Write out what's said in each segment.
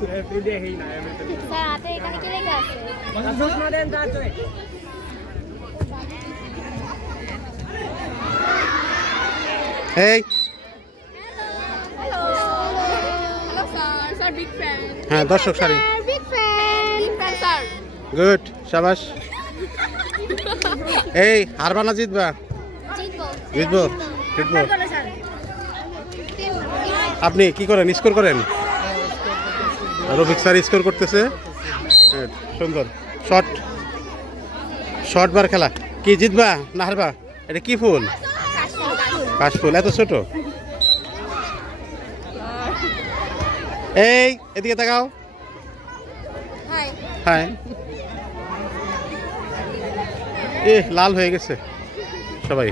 Sir হাতে এখানে কি লেখা আছে? এই hello sir, sir big fan. হ্যাঁ দর্শক সারি বিগ ফ্যান স্যার। গুড শাবাশ। এই হারবা না জিতবা? জিতবো জিতবো। আপনি কি করেন, স্কোর করেন? রফিক স্যার স্কোর করতেছে। Good, সুন্দর শট, শর্ট বার খেলা। কি জিতবা না হারবা? এটা কি ফুল? কাশফুল। এত ছোট? এই এদিকে তাকাও। হ্যাঁ এ লাল হয়ে গেছে সবাই।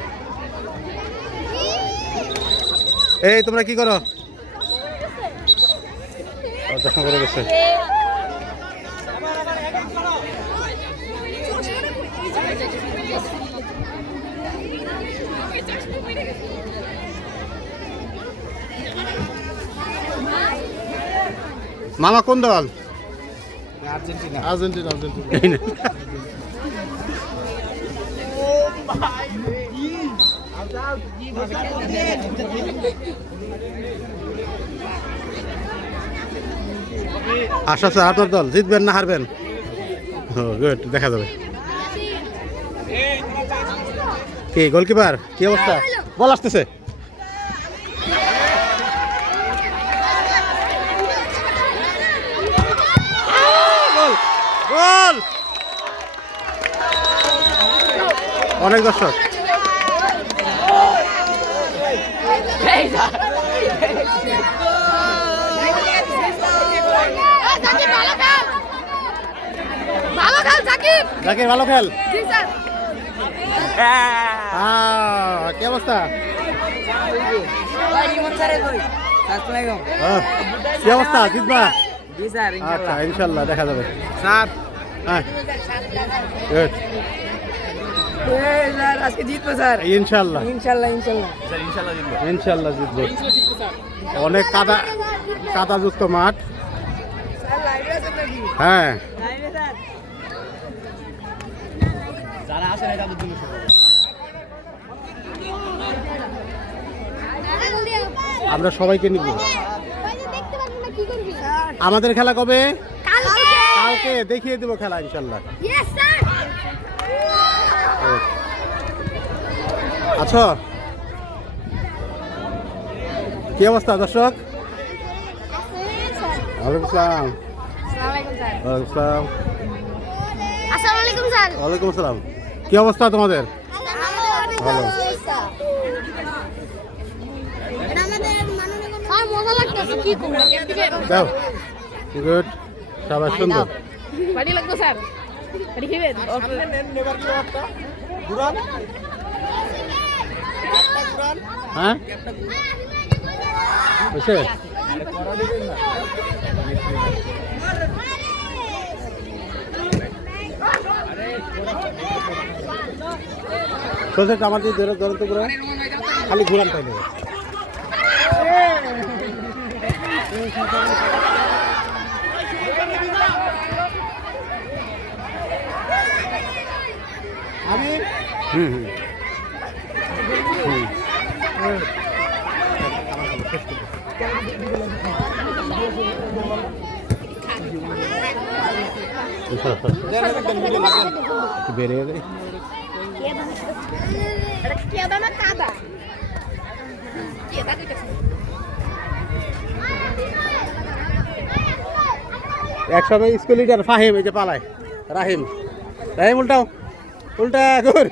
এই তোমরা কি করো? দেখা করে গেছে। মামা কোন দল? আর্জেন্টিনা। আর্জেন্টিনা। আর্জেন্টিনা। আশা স্যার আপনার দল জিতবেন না হারবেন? ও গুড, দেখা যাবে। কি গোলকিপার কি অবস্থা? বল আসতেছে। গোল! অনেক দর্শক। জাকির ভালো খেল। কি অবস্থা? কি অবস্থা? জিতবা? আচ্ছা ইনশাল্লাহ দেখা যাবে স্যার। হ্যাঁ গুড। আজকে জিতবো স্যার, ইনশাল্লাহ। ইনশাল্লাহ ইনশাল্লাহ ইনশাল্লাহ জিতবো। অনেক কাদাযুক্ত মাঠ। হ্যাঁ আমরা সবাইকে নিব। আমাদের খেলা কবে? কালকে দেখিয়ে দেবো খেলা ইনশাল্লাহ। আচ্ছা কি অবস্থা দর্শক? ওয়ালাইকুম আসসালাম। ওয়ালাইকুম আসসালাম। কি অবস্থা তোমাদের? ভালো। দাও গুড সবাই সুন্দর। হ্যাঁ বুঝছে? সোজা আমার দিয়ে ধরে তো পুরো খালি ঘুরান পাই নেবে। আমি বেরিয়ে দেয়। একসময় স্কুল লিডার ফাহিম এই যে পালায়। রাহিম রাহিম উল্টাও, উল্টা ঘুর।